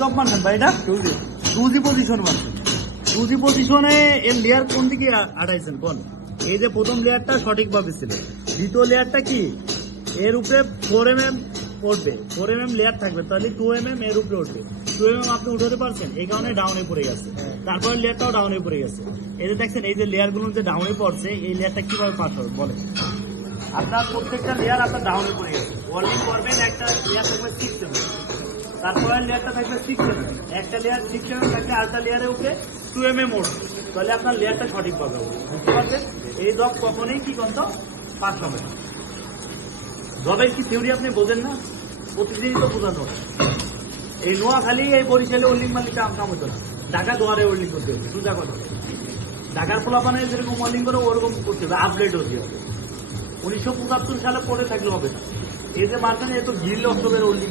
Job মারছেন ভাই এটা টুজি পজিশন মারছেন টুজি পজিশনে এর লেয়ার কোন দিকে আটাইছেন কোন? এই যে প্রথম লেয়ারটা সঠিকভাবে ছিল। দ্বিতীয় লেয়ারটা কি? এর উপরে ফোর এম এম উঠবে ফোর এম এম লেয়ার থাকবে তাহলে টু এম এম এর উপরে উঠবে। টু এম এম আপনি উঠাতে পারছেন এই কারণে ডাউনে পড়ে গেছে। তারপরে লেয়ারটাও ডাউনে পড়ে গেছে। এই যে দেখছেন এই যে লেয়ারগুলো যে ডাউনে পড়ছে এই লেয়ারটা কীভাবে পাস হবে বলে আপনার প্রত্যেকটা লেয়ার আপনার ডাউনে পড়ে গেছে। ওয়ার্লিং করবেন একটা লেয়ার থাকবে সিক্স এম তারপরে লেয়ারটা থাকবে সিক্স এম একটা লেয়ার সিক্স এম থাকলে আরেকটা লেয়ারে উপরে টু এম এম উঠবে তাহলে আপনার লেয়ারটা সঠিকভাবে বুঝতে পারছেন? এই জব কখনোই কি কন্ত পাস হবে না। জবের কি থিওরি আপনি বোঝেন না? প্রতিদিনই তো বোঝানো। এই নোয়াখালী, এই বরিশালে ওল্ডিং মালিক কাম হতো না। ঢাকা দুয়ারে ওল্ডিং করতে হবে, সোজা কথা। ঢাকার পোলাপানে যেরকম ওল্ডিং করে ওরকম করতে হবে আপডেট হতে হবে। উনিশশো পঁচাত্তর সালে পড়ে থাকলে হবে না। এই যে মার্কেটে এত গিল অক্টোবর ওল্ডিং।